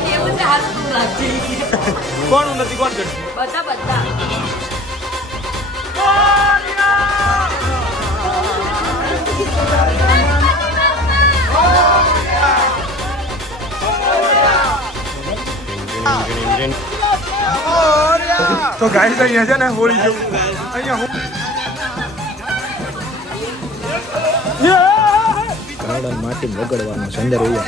કેવું છે હાથ તું રાખજે કોણ નથી કોણ ચડશે બધા બધા તો ગાઈસ અહીંયા છે ને હોળી જેવું અહીંયા હો- કારડા માટી વગડવાનો સંદર હોય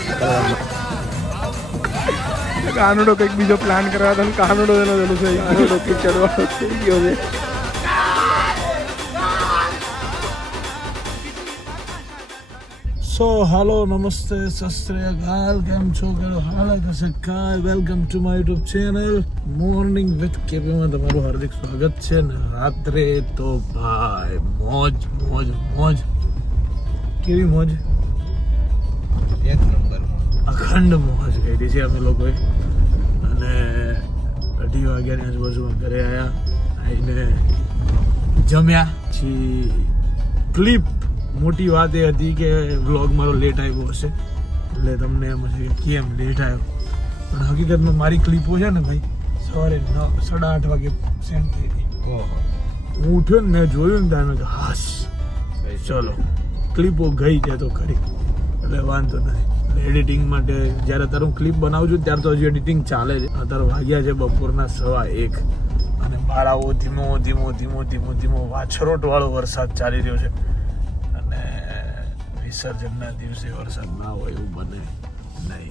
કાનડો કંઈક બીજો પ્લાન કરવા હતો ને કાનડો એનો પેલું થઈ કાનડો ચડવાનો થઈ ગયો છે સો હાલો નમસ્તે સસ્ત્રીયકાલ કેમ છો કેરો હાલ કશે કાય welcome to my YouTube channel morning with કેપીમાં તમારું હાર્દિક સ્વાગત છે ને રાત્રે તો ભાઈ મોજ મોજ મોજ કેવી મોજ એક નંબર અખંડ મોજ કરી છે અમે લોકોએ. અને અઢી વાગ્યાની આજુબાજુમાં ઘરે આવ્યા આવીને જમ્યા. પછી ક્લિપ મોટી વાત એ હતી કે વ્લોગ મારો લેટ આવ્યો હશે. એટલે તમને એમ હશે કે કેમ લેટ આવ્યો? પણ હકીકતમાં મારી ક્લિપો છે ને ભાઈ સવારે નવ સાડા આઠ વાગે સેન્ડ થઈ હતી હું ઉઠ્યો ને મેં જોયું ને ત્યારે મેં હાસ ચલો ક્લિપો ગઈ છે તો ખરી. એટલે વાંધો નથી. એડિટિંગ માટે જ્યારે અત્યારે હું ક્લિપ બનાવું છું ત્યારે તો હજી એડિટિંગ ચાલે છે અત્યારે વાગ્યા છે બપોરના સવા એક. અને બહાર ધીમો ધીમો ધીમો ધીમો ધીમો વાછરોટવાળો વરસાદ ચાલી રહ્યો છે. અને વિસર્જનના દિવસે વરસાદ ના હોય એવું બને નહીં.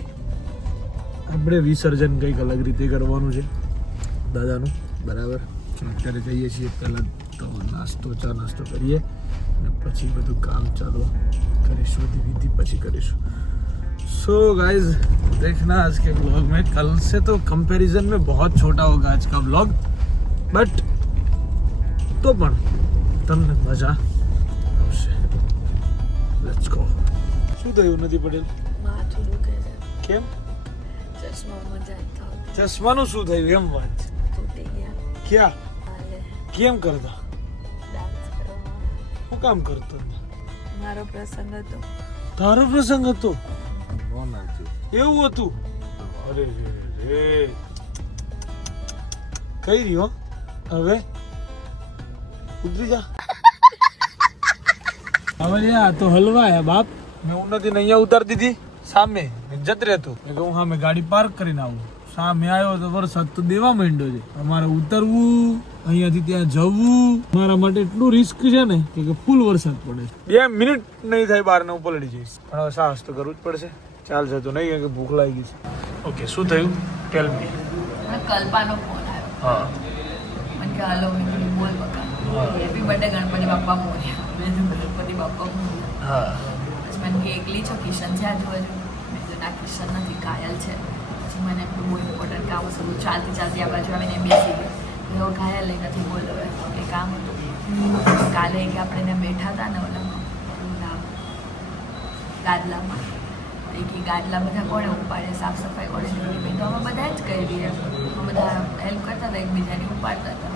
આપણે વિસર્જન કંઈક અલગ રીતે કરવાનું છે. દાદાનું, બરાબર? અત્યારે જઈએ છીએ પહેલાં તો નાસ્તો, ચા નાસ્તો કરીએ. અને પછી બધું કામ ચાલુ કરીશું બધી વિધિ પછી કરીશું. सो गाइस देखना आज के ब्लॉग में कल से तो कंपैरिजन में बहुत छोटा होगा आज का ब्लॉग बट तो પણ તમને મજા આવશે લેટ્સ ગો શું થયું નથી પડેલ માથું દુખે છે કેમ ચશ્મા મજા થાવ ચશ્માનું શું થયું એમ વાત તૂટી ગયા ક્યાં હાલે કેમ કરતા ડાન્સ કરવામાં શું કામ કરતો મારો પ્રસંગ હતો તારો પ્રસંગ હતો એવું હતું? અરે રે રે. કઈ રહ્યો? હવે? ઉતરી જા. હવે આ તો હલવા હે બાપ. મેં ઉન્નતિને અહીંયા ઉતારી દીધી સામે. જત રહેતો. મેં કહું હા મેં ગાડી પાર્ક કરીને આવું. સામે આવ્યો તો વરસાદ તો દેવા માંડ્યો છે. અમારે ઉતરવું અહીંયાથી ત્યાં જવું. મારા માટે એટલું રિસ્ક છે ને કે ફૂલ વરસાદ પડે. છે બે મિનિટ નહીં થાય બહાર ને હું પલળી જઈશ. પણ હવે સાહસ તો કરવું જ પડશે. ચાલશે તો નહીં કે ભૂખ લાગી છે. ઓકે શું થયું? ટેલ મી મને કલ્પાનો ફોન આવ્યો. હા. મને કે હાલો મેં બોલ બકા. હેપી બર્થડે ગણપતિ બાપ્પા મોર્યા મેં ગણપતિ બાપા મોર્યા હા. પછી મને કે એકલી છો? કિશન છે આજુબાજુ? મેં તો ના કિશન નથી ઘાયલ છે. પછી મને એટલું બહુ ઇમ્પોર્ટન્ટ કામ હતું હું ચાલતી ચાલતી આ બાજુ આવીને બેસી ગઈ. એવો ઘાયલ એ નથી બોલ હવે એ કામ હતું. કાલે કે આપણે ત્યાં બેઠા હતા ને ઓલામાં શું કે ગાદલા બધા કોણે ઉપાડે સાફ સફાઈ કોણે કરી તો અમે બધા જ કરી દઈએ અમે બધા હેલ્પ કરતા હતા એકબીજાને ઉપાડતા હતા.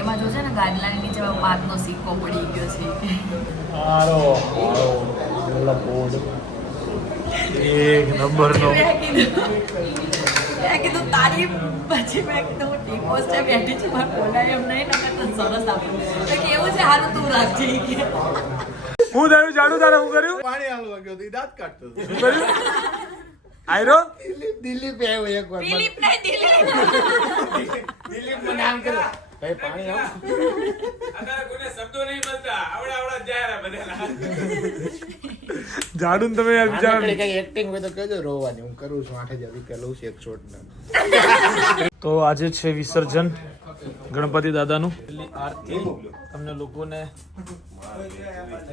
એમાં જો છે ને ગાદલાની નીચે પાતનો સિક્કો પડી ગયો છે. એક નંબરનો. મેં કીધું તારી પછી મેં કીધું હું ટી પોસ્ટે બેઠી છું મારે બોલાય એમ નહીં નકર તો સરસ આપ્યું કે એવું છે હારું તું રાખજે કે. હું થયું? જાણું તારે હું કર્યું? પાણી હાલવા ગયો તો દાંત કાઢતો હતો. શું કર્યું? આયરો? દિલીપ દિલીપ આવ્યો એક વાર. દિલીપ નહીં દિલીપ. દિલીપનું નામ કરો ભાઈ પાણી આવ. જાડું તમે યાર બિચારા કઈ એક્ટિંગ હોય તો કહેજો રોવાની. હું કરું છું આઠ હજાર રૂપિયા લઉં છું એક શોટ ના. તો આજે છે વિસર્જન. ગણપતિ દાદાનું. આરતી તમને લોકોને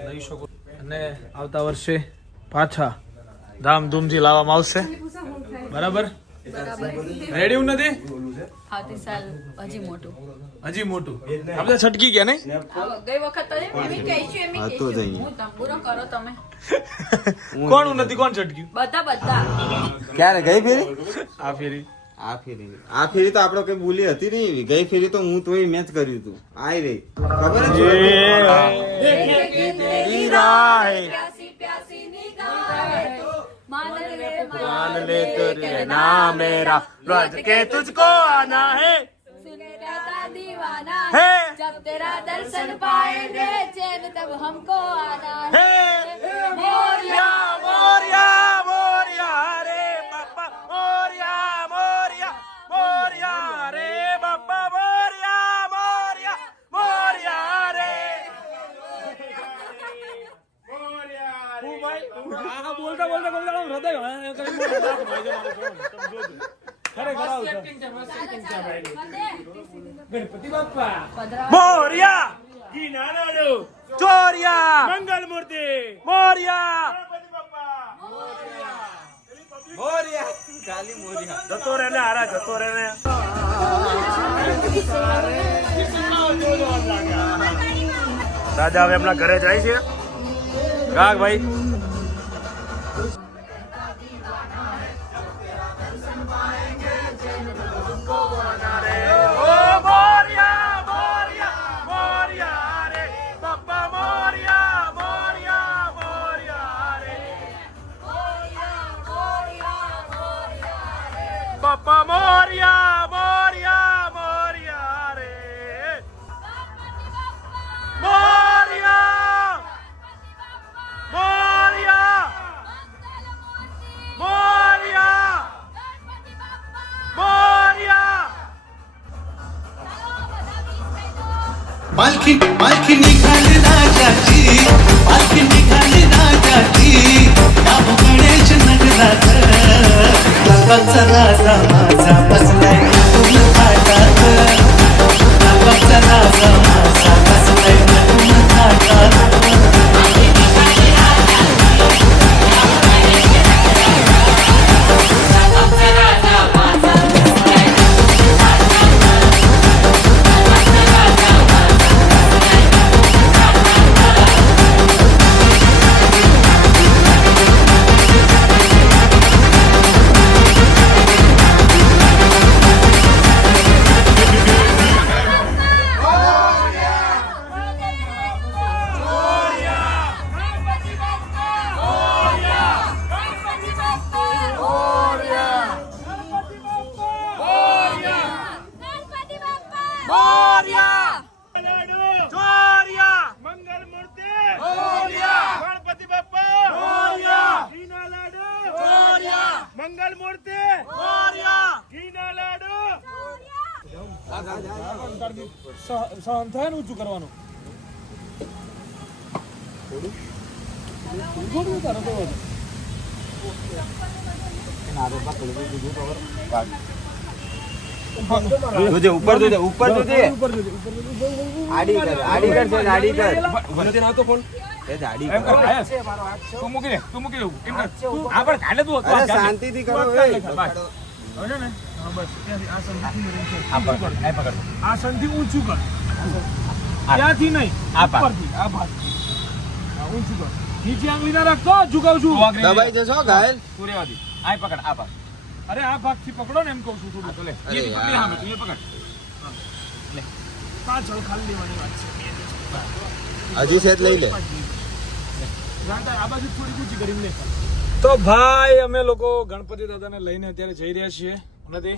લઈ શકો. અને આવતા વર્ષે પાછા ધામધૂમથી લાવવામાં આવશે. બરાબર? રેડી હું નથી? આવતી સાલ હજી મોટું. હજી મોટું. આપણે છટકી ગયા નહીં? ગઈ વખત તો એમ એમ કહીશું એમ કહીશું હું તંબુરો કરો તમે. કોણ નથી કોણ છટક્યું? બધા બધા. ક્યારે ગઈ ફેરી? આ ફેરી. આ ફેરી આ ફેરી તો આપડે કઈ બોલી હતી નહીં ગઈ ફેરી તો હું તોય મેચ કર્યું હતું આઈ રહી ખબર જ છે? પ્યાસી પ્યાસી નિગાહે તો માન રે मान ले तेरे नाम मेरा ब्रज के तुझको आना है सुने रहता दीवाना है जब तेरा दर्शन पाएंगे चैन तब हमको आना है મોરિયા. ચોરિયા. મંગલ મૂર્તિ મોરિયા. મોરિયા. ખાલી મોરિયા. જતો રે ને આરા જતો રહે ને. દાદા હવે એમના ઘરે જાય છે. રાગ ભાઈ. સહન થાય ને ઊંચું કરવાનું થોડું ઉતારો તો જોજે ઉપર જોજે ઉપર જોજે. આડી કર આડી કર છે આડી કર ઊભો નથી રહેતો ફોન. એ આડી કર, કર તું મૂકી દે, તું મૂકી દે. એમ કર. તું આ. શાંતિથી કરો. હવે ને, આ સંધિથી ઊંચું કર. આ પકડ, આ પકડ. આ સંધિ ઊંચું કર. ત્યાંથી નહીં આ ભાગ. આ ભાગથી. ઊંચું કર. નીચે આંગળી ના રાખતો ઝુકાવ છું. દબાઈ જશો ઘાયલ? તું આ પકડ, આ ભાગ. અરે આ ભાગથી પકડો ને એમ કહું છું થોડું લે. એ પકડી યાર. તું એ પકડ. પાછળ ખાલી લેવાની વાત છે. હજી સેટ લઈ લે. આ બાજુ થોડી ઊંચી કરીને લે. તો ભાઈ અમે લોકો ગણપતિ દાદાને લઈને અત્યારે જઈ રહ્યા છીએ. નથી?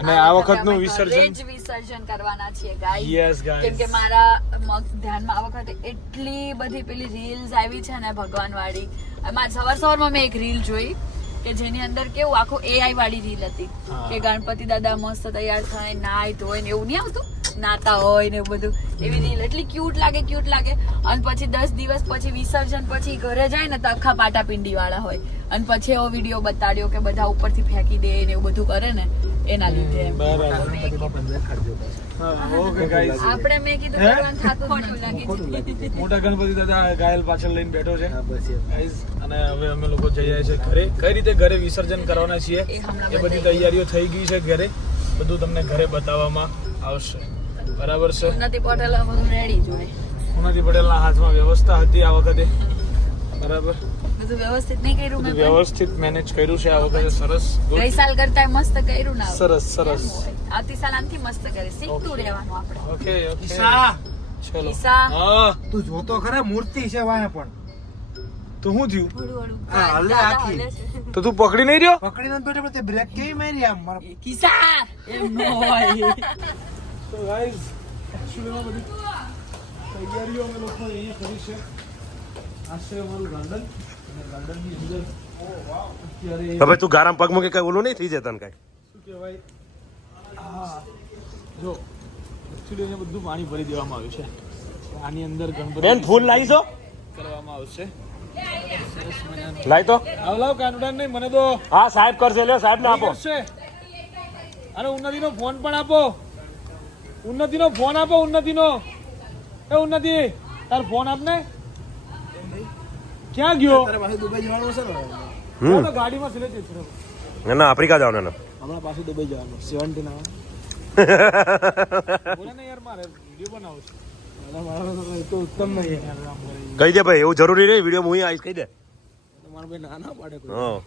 અને આ વખતનું વિસર્જન? વિસર્જન કરવાના છીએ ગાઈસ. કેમ કે મારા મગ ધ્યાનમાં આ વખતે એટલી બધી પેલી રીલ્સ આવી છે ને ભગવાન વાળી એમાં સવાર સવારમાં મેં એક રીલ જોઈ. કે જેની અંદર કેવું આખું એઆઈ વાળી રીલ હતી. કે ગણપતિ દાદા મસ્ત તૈયાર થાય નાય ધોય ને એવું નહીં આવતું? નાતા હોય ને એવું બધું. એવી રીલ એટલી ક્યુટ લાગે ક્યુટ લાગે. અને પછી દસ દિવસ પછી વિસર્જન પછી ઘરે જાય ને તો આખા પાટાપિંડી વાળા હોય. અને પછી એવો વીડિયો બતાડ્યો કે બધા ઉપરથી ફેંકી દે ને એવું બધું કરે ને એના લીધે. ઓકે ગાઈસ આપણે મેં કીધું કરવાનું થાતું જ નથી. મોટા ગણપતિ દાદા ઘાયલ પાછળ લઈને બેઠો છે. Guys, અને હવે અમે લોકો જઈ રહ્યા ઘરે. કઈ રીતે ઘરે વિસર્જન કરવાના છીએ? એ બધી તૈયારીઓ થઈ ગઈ છે ઘરે. બધું તમને ઘરે બતાવવામાં આવશે. બરાબર છે? ઉન્નતિ પટેલ બધું રેડી જોડે ઉન્નતિ પટેલના હાથમાં વ્યવસ્થા હતી આ વખતે. બરાબર? બધું વ્યવસ્થિત નહીં કર્યું મેં વ્યવસ્થિત મેનેજ કર્યું છે આ વખતે. સરસ. ગઈ સાલ કરતા મસ્ત કર્યું ના સરસ સરસ. આવતી સાલ આનથી મસ્ત કરી. શીખતું રહેવાનું આપણે. Okay okay Isha. ચલો. ઈશા. હા. તું જોતો ખરા મૂર્તિ છે વાય પણ. તો શું થયું? હા, હલે આખી. તો તું પકડી નહીં રહ્યો? પકડી નતો બેઠો પણ તે બ્રેક કેવી મારી આમ? મારો એ એમ નો હોય. તો ગાઈઝ એકચ્યુઅલીમાં બધી? તૈયારીઓ અમે લોકો અહીંયા કરી છે. આ છે અમારું ગાર્ડન. અને ગાર્ડનની અંદર અત્યારે હવે તું ગારામ પગ મૂકે કઈ ઓલું નહીં થઈ જાય તને કઈ? શું કહેવાય? હા. જો એકચ્યુઅલી એને બધું પાણી ભરી દેવામાં આવ્યું છે. આની અંદર ગણપતિ બેન ફૂલ લાવી છો? કરવામાં આવશે. લાવી તો? આવ લાવ કાનુડા નહીં મને તો હા સાહેબ કરશે લે સાહેબ ને આપો અને ઉન્નતિનો ફોન પણ આપો. ઉન્નતિનો ફોન આપો ઉન્નતિનો. એ ઉન્નતિ તાર ફોન આપ ને ક્યાં ગયો? તારે પાસે દુબઈ જવાનું છે ને? ગાડીમાં સિલેક્ટ છે ના ના આફ્રિકા જવાનું ને હમણાં પાછું દુબઈ જવાનું સેવન્ટીન આવે. કહી દે ભાઈ એવું જરૂરી નહીં વીડિયો હું આવીશ કહી દે. મારા ભાઈ ના ના પાડે કોઈ હા.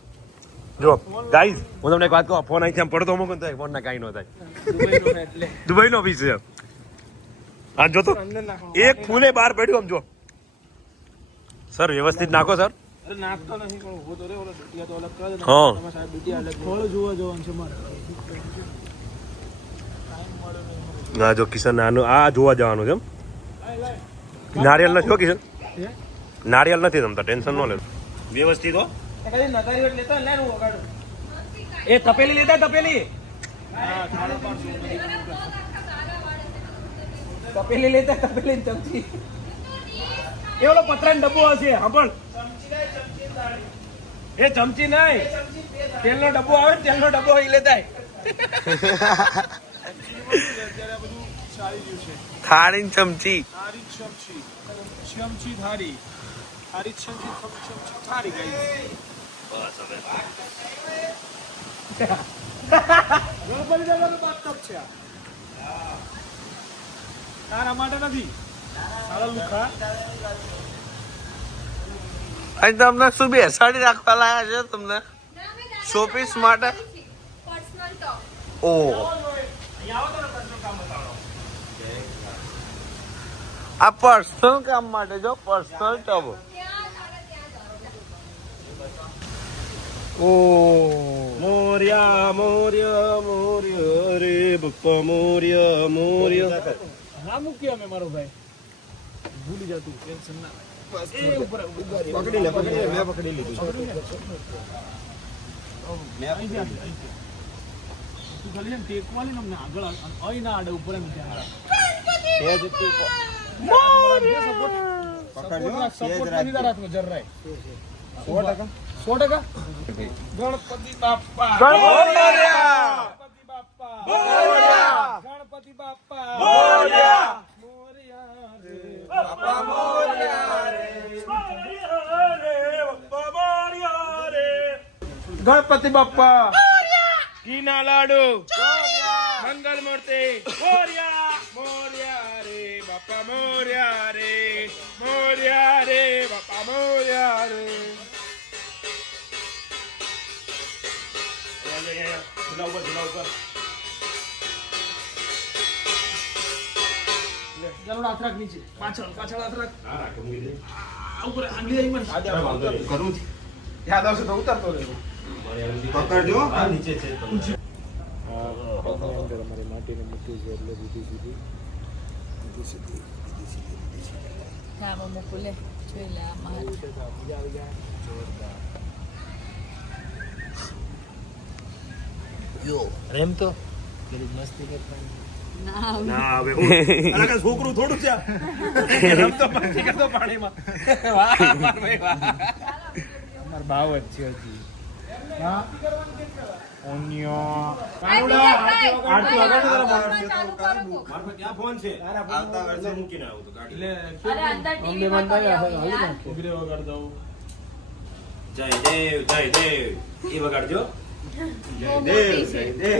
જો ગાઈઝ હું તમને એક વાત કહું ફોન અહીંથી આમ પડતો મૂકું તો ફોન ના કાંઈ ન થાય. દુબઈ નો ઓફિસ છે. હા જો તો એક ફૂલે બહાર પડ્યું આમ જો. સર વ્યવસ્થિત નાખો સર. હા. ના જો કિશન આનું આ જોવા જવાનું છે એમ? નારિયેલ નથી હો? કિશન નારિયેલ નથી તમતા ટેન્શન ન લે. વ્યવસ્થિત હો. એ તપેલી લેતા તપેલી? તપેલી લેતા તપેલી ચમચી. એ ઓલો પતરાનો ડબ્બો હશે સાંભળ એ ચમચી નહીં. તેલનો ડબ્બો આવે ને તેલનો ડબ્બો એ લેતા થાળી ચમચી. ચમચી ચમચી થારી થારી ચમચી ચમચી થારી ગઈ ગણપતિ દાદાનું બાથટબ છે તારા માટે? નથી સારા લુખા અહીં તમને શું બેસાડી રાખવા લાયા છે. તમને શોપીસ માટે ઓ આ પર્સનલ કામ માટે જો પર્સનલ ટબ ઓ. મોર્યા મોર્ય મોર્ય રે બપ્પા મોર્ય મોર્ય. ના મૂકીએ અમે મારો ભાઈ. ભૂલી જતું ટેન્શન ના પકડી લે પકડી લે મેં પકડી લીધું. તું ખાલી છે ને ટેકવા લે ને અમને આગળ અહીં ના આડે ઉપર એમ રાખ. સપોર્ટ સેજ નથી રાખજો. તારા હાથમાં જરાય. સો ટકા. સો ટકા? ગણપતિ બાપ્પા ગણપતિ બાપ્પા ગણપતિ બાપ્પા મોરયા રે. ગણપતિ બાપ્પા ઘીના લાડુ. મંગલ મૂર્તિ. મોર્યા મોર્યા રે બાપા મોર્યા રે. મોર્યા રે બાપા મોર્યા રે. ચાલો હાથ રાખ નીચે. પાછળ પાછળ હાથ રાખ. આ ઉપર આંગળી આવી મને. કરું. યાદ આવશે તો ઉતારતો રહેજો. પકડજો. અમારી માટીની મૂકી છે એટલે સીધી સીધી સીધી સીધી હા આમાં મૂકું લે જોઈ લે આમાં રેમ તો? પેલી મસ્તી કરવાની ના હવે. છોકરું થોડું છે રમતો મસ્તી કરતો પાણીમાં. વાહ માર ભાઈ વાહ. અમાર ભાવ જ છે હજી. જય દેવ જય દેવ. એ વગાડજો. જય દેવ જય દેવ.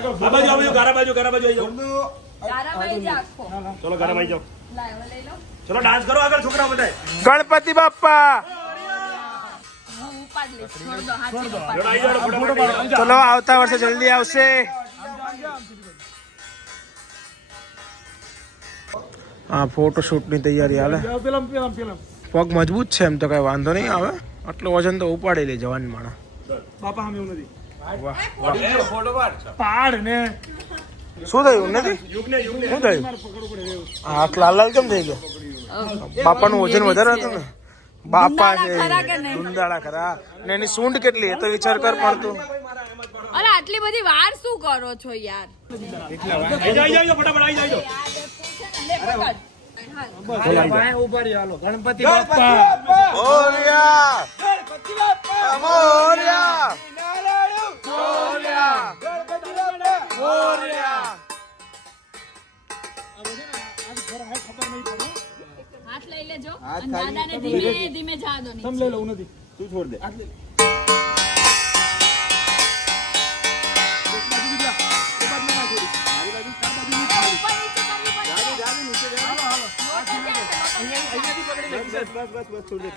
આ બાજુ આ બાજુ ગારા બાજુ ગારા બાજુ આવી જાઓ. તારામાં જ આખો. ચલો ગારા જાઓ. ડાન્સ કરો આગળ છોકરા બધા ગણપતિ બાપ્પા! હું ઉપાડ લઈશ. છોડ દો હાથ છોડ દો. ચલો આવતા વર્ષે જલ્દી આવશે. હા ફોટોશૂટની તૈયારી હાલે. પગ મજબૂત છે એમ તો કઈ વાંધો નહીં આવે. આટલું વજન તો ઉપાડી લે જવાન માણસ. બાપા સામે એવું નથી. પાડ ને શું થયું? નથી? યુગને યુગને શું થયું? હાથ લાલ લાલ કેમ થઈ ગયો? બાપાનું વજન વધારે હતું ને? બાપા છે. ખરા ને એની સૂંઢ કેટલી? એ તો વિચાર કર પડતું. અરે આટલી બધી વાર શું કરો છો યાર? ગણપતિ મોર્યા મોર્યા મોર્યા મોર્યા હાથ લઈ લેજો. અને દાદાને ધીમે ધીમે જા દો નીચે. લઈ લઉં નથી. તું છોડ દે. ઉપર નીચે કરવી પડશે. લોટો ક્યાં છે? લોટો ક્યાં છે? બસ બસ બસ બસ છોડ દે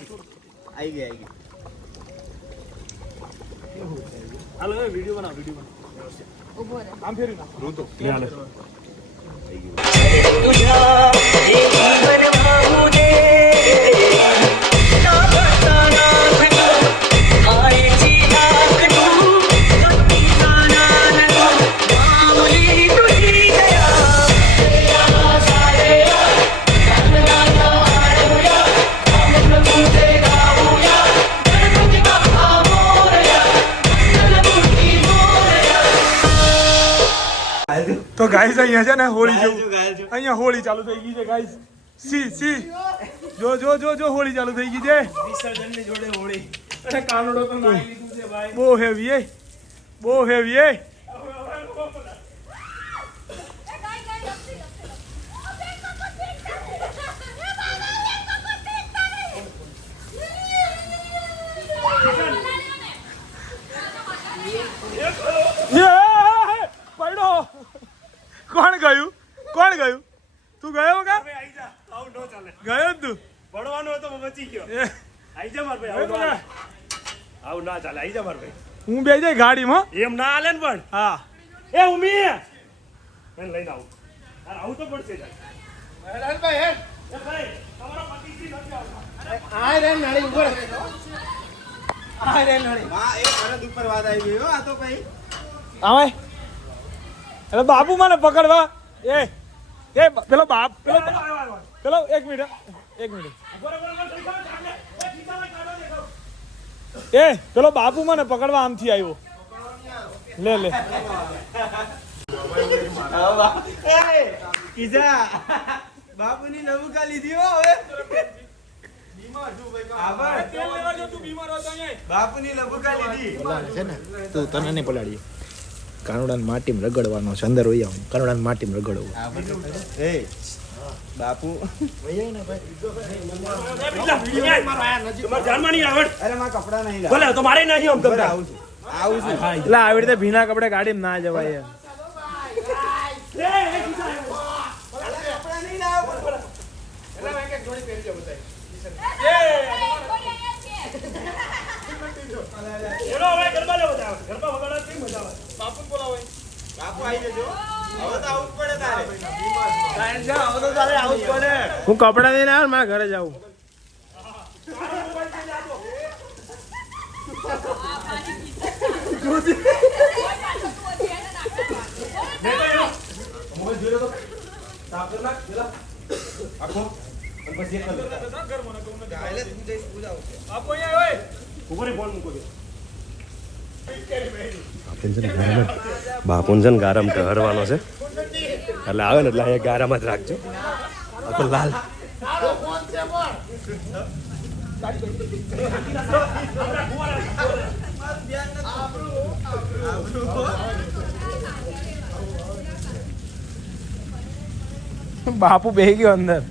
આવી ગઈ આવી ગઈ હાલો વીડિયો બનાવ વીડિયો બનાવ. આમ ફેરી નાખ. અહીંયા છે ને હોળી જેવું. અહીંયા હોળી ચાલુ થઈ ગઈ છે ગાઈસ. C C. જો જો જો જો હોળી ચાલુ થઈ ગઈ છે. જોડે હોળી. કાનડો તો નાઈ લીધું છે ભાઈ. બહુ હેવી એ બહુ હેવી એ યે! પડ્યો કોણ ગયું કોણ ગયું? તું ગયો કા આવી જા. આવું ન ચાલે. ગયો જ તું? પડવાનો હતો બચી ગયો. એ, આવી જા માર ભાઈ આવું ના આવું ના ચાલે. આવી જા માર ભાઈ. હું બે જાય ગાડીમાં એમ ના હાલે ને પણ. હા. એ ઉમી! મેં લઈને આવું. અરે આવું તો પડશે જ. એ ભાઈ તમારો પતિશ્રી નથી આવતા. વાહ એ પરત ઉપર વાત આવી ગયો હો આ તો ભાઈ. આવે એટલે બાપુ મને પકડવા. એ. એ પેલો બાપ પેલો. પેલો એક મિનિટ એક મિનિટ. એ પેલો બાપુ મને પકડવા આમથી આવ્યો. લે લે. કીધા બાપુની નવુકા લીધી હો હવે. બાપુની નવુકા લીધી. તું તને નહીં પલાડીએ કાનુડાને માટીમાં રગડવાનો છે અંદર હોય આવું કાનુડાને માટીમાં રગડવું. એ બાપુ. આવી રીતે ભીના જાનમાં નહીં આવડ. અરે માં કપડા નહીં ભલે તો મારે નહીં આમ બરાબર તમને આવું છું આવું છું એટલે આવી રીતે ભીના કપડે ગાડીમાં ના જવાય યાર બોલો હવે ગરબા લેવો જાવ. ગરબા વગાડવા કેવી મજા આવે બાપુ આવી જજો હવે તો આવું જ પડે તારે હું કપડા લઈને આવ્યો મારા ઘરે જાઉં. બાપુંજન ગારામ હરવાનો છે. એટલે આવે ને એટલે અહીંયા ગારામાં જ રાખજો. આ તો લાલ. બાપુ બેહી ગયો અંદર.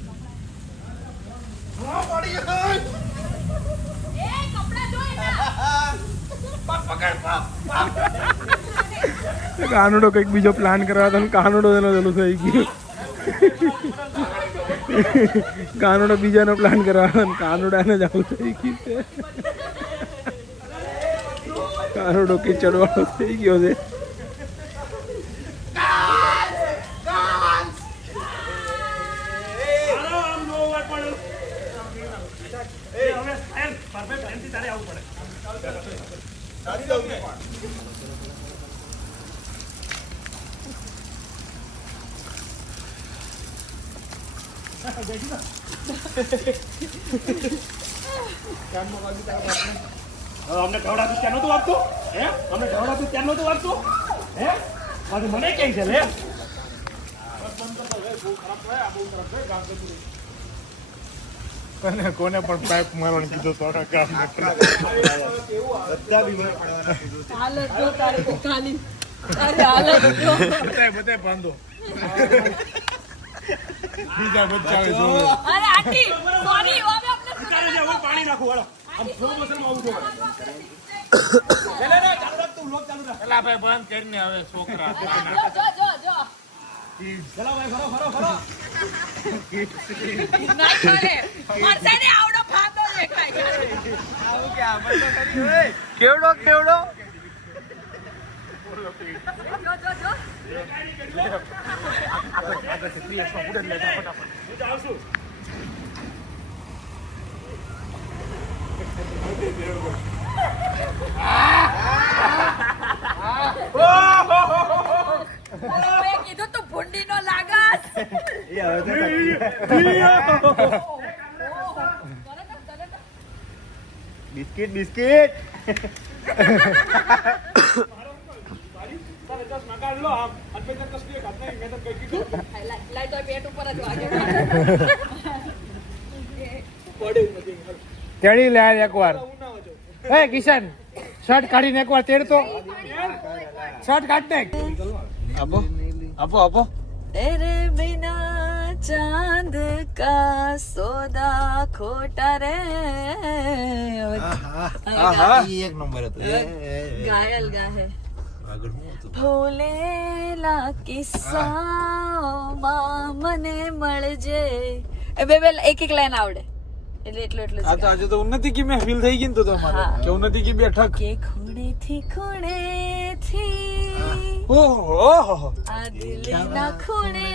કાનુડો કંઈક બીજો પ્લાન કરવા તો કાનુડો એનો પેલું થઈ ગયો. કાનુડો બીજાનો પ્લાન કરવા હતો જ આવું થઈ ગયું છે. કાનુડો કિચડ વાળો થઈ ગયો છે. અમને ઢવડાતું ત્યાં નહોતું આપતું? હે? અમને ઢવડાતું ત્યાં નહોતું આપતું? હે? પાછું મને કહે છે લે? કોને કોને પણ પાઇપ મારવાનું કીધું તો કામ હાલત જો તારી ખાલી. તારી હાલત જો. બધાય બધાય બાંધો બીજા બચ્ચા હોય અરે આંટી સોરી હવે આપણે તારે જે હું પાણી નાખું વાળો આમ સ્લો મોશનમાં આવું જોવે એલા ભાઈ બંધ કરીને હવે છોકરા જો જો જો જો. ચલો ભાઈ ફરો ફરો ફરો. ના ચાલે વરસાદે આવડો ફાંદો દેખાય. કેવડો કેવડો? કીધું તું ભૂંડી નો લાગત બિસ્કિટ બિસ્કિટ. તેડી લે યાર એકવાર એ કિશન શર્ટ કાઢીને એકવાર તેડ તો શર્ટ કાઢ નાખ આપો આપો આપો तेरे बिना चांद का सोदा खोटा रे એક નંબર આગળ હું. હતું ભૂલેલા કિસ્સામાં મને મળજે. એ બે બે એક એક લાઈન આવડે. એટલે એટલો એટલું આ તો આજે તો ઉન્નતિ કી મહેફિલ થઈ ગઈ ને તો તમારે. કે ઉન્નતિ કી બેઠક કે ખૂણે થી ખૂણે થી ઓહો આ દિલ ના ખૂણે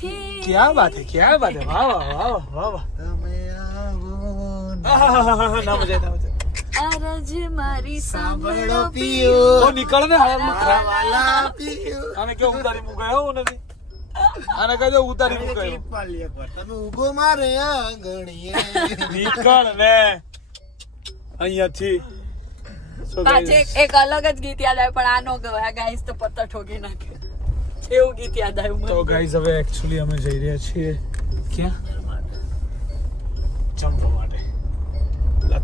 થી ક્યા વાત હે ક્યા વાત હે? વાહ વાહ વાહ વાહ તમે આવો ના મજા ના અરજ મારી સાંભળો તો નીકળ ને હાલ આને કેવું ઉતારી મુકાયો હું નથી. અને કહેજો ઉતારી મુકાયો તમે ઊભો મારે આંગણીએ. નીકળ ને અહીંયાથી પાછે એક- અલગ જ ગીત યાદ આવે પણ આ નો ગવાય. ગાઈસ તો પત્તા ઠોકી નાખે. એવું ગીત યાદ આવ્યું તો મને હવે એકચ્યુઅલી અમે જઈ રહ્યા છીએ ક્યાં? જમવા માટે.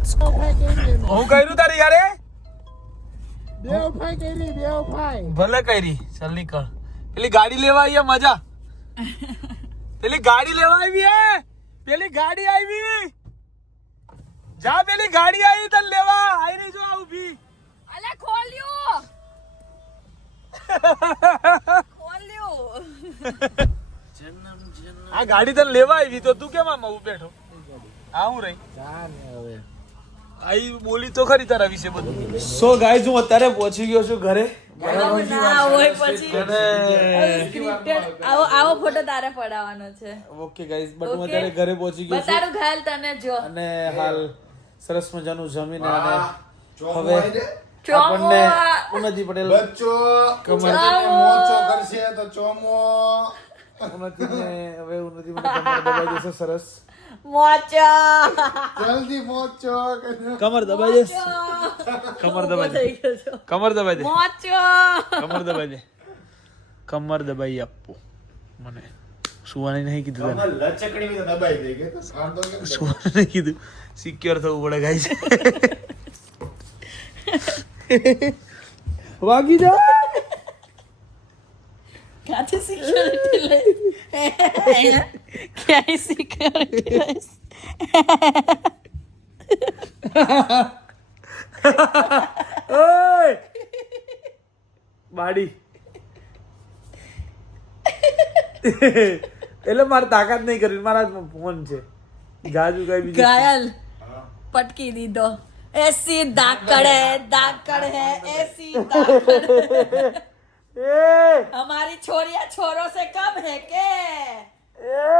હું કર્યું તારી યારે બેવફાઈ કરી બેવફાઈ ભલે કરી ચાલ નીકળ. પેલી ગાડી લેવા આવી મજા. પેલી ગાડી લેવા આવી હે? પેલી ગાડી આવી. જા પેલી ગાડી આવી તને લેવા. આઈ રહી જો ઊભી. અલે ખોલ્યો. ખોલ્યો. આ ગાડી તને લેવા આવી તો તું કેમ આમાં આવું બેઠો? આ હું રહી? આઈ બોલી તો ખરી તારા વિશે બધું. સો ગાઈઝ હું અત્યારે પહોંચી ગયો છું ઘરે. ના હોય પછી. અને scripted આવો આવો ફોટો તારે ઓકે ગાઈઝ બટ હું અત્યારે ઘરે પહોંચી ગયો છું. બતાડું તને જો. અને હાલ સરસ મજાનું જમીન અને હવે આપણને ઉન્નતિ પટેલ બચ્ચો કમર મોચો કરશે તો ચોમો ઉન્નતિને હવે ઉન્નતિ મને કમર દબાઈ દેશે સરસ. મોચા. જલ્દી મોચો. કમર દબાઈ દેશે કમર દબાઈ દે. કમર દબાઈ દે. મોચો. કમર દબાઈ દે. કમર દબાઈ આપો. મને સુવાની નહીં કીધું તને લચકડી દબાઈ દે કે કેમ નહીં કીધું. સિક્યોર થવું પડે ગાઈસ. વાગી જા ક્યાંથી સિક્યોરિટી લઈશ ક્યાંય સિક્યોરિટી લઈશ ઓય બાડી એટલે મારે તાકાત નહીં કરી મારા હાથમાં ફોન છે. જાજુ કઈ બીજું ઘાયલ. પટકી દીધો. એસી દાકડ હે દાકડ હે એસી દાકડ ए! हमारी छोरिया छोरों से कम है के ए!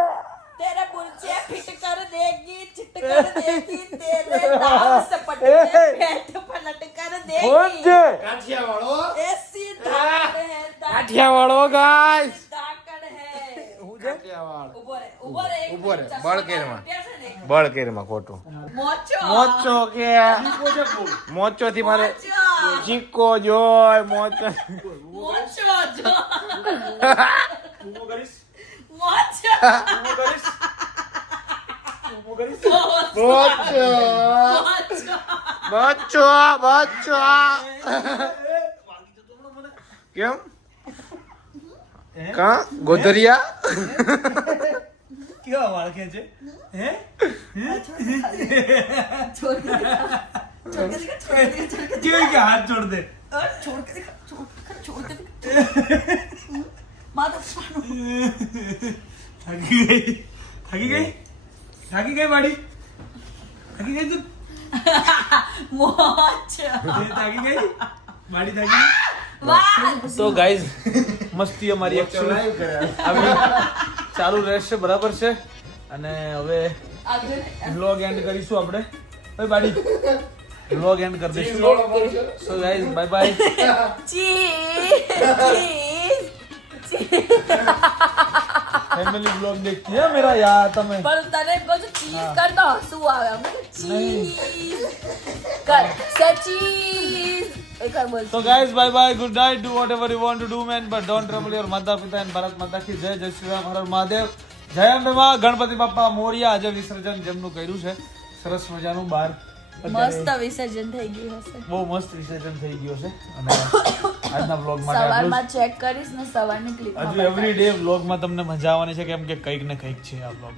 तेरे बुलचे फिट कर देगी चिट कर देगी तेरे दाम से पट पेट पलट कर देगी। खोजे! काठिया वालों ऐसी धाकड़ है काठिया वालों गाइस धाकड़ है। ઊભો રે બળકેરમાં. ખોટું. મોચો. મોચો કે? મોચો થી મારે ચીકો જોય મોચો. બચ્ચો બચ્ચો કેમ? કા ગોધરિયા કેવા વાળ ખેંચે હે छोड़ के दिखा छोड़ के दिखा छोड़ के दिखा छोड़ के કેવી કે હાથ છોડ દે दिखा छोड़ के दिखा छोड़ के छोड़ के दिखा माधव થાકી ગઈ થાકી ગઈ થાકી ગઈ બાડી થાકી ગઈ તું मोच એ થાકી ગઈ બાડી થાકી ગઈ वाह તો ગાઈઝ મસ્તી અમારી આવી ચાલુ રહેશે બરાબર છે? અને હવે વ્લોગ એન્ડ કરીશું આપણે. ભાઈ બાડી વ્લોગ એન્ડ કરી દઈશું. So guys bye bye family vlog દેખતી હે મેરા યાર તમે. પણ તને બધું ચીઝ કર તો હસવું આવે. ચીઝ કર. સચીઝ તો guys bye bye good night do whatever you want to do man but don't trouble your માતા પિતા એન્ડ ભારત માતા કી જય જય શ્રી રામ હર મહાદેવ જય અંબેમાં ગણપતિ બાપા મોરિયા આજે વિસર્જન જેમનું કર્યું છે સરસ મજાનું બહાર મસ્ત વિસર્જન થઈ ગયું હશે. બહુ મસ્ત વિસર્જન થઈ ગયું છે અને આજના વ્લોગ માટે સવારમાં ચેક કરીશ ને સવારની ક્લિપ હજુ એવરી ડે વ્લોગમાં તમને મજા આવવાની છે કેમ કે કંઈક ને કંઈક છે આ vlog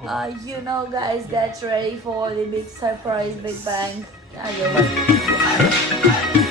you know guys get ready for the big surprise big bang I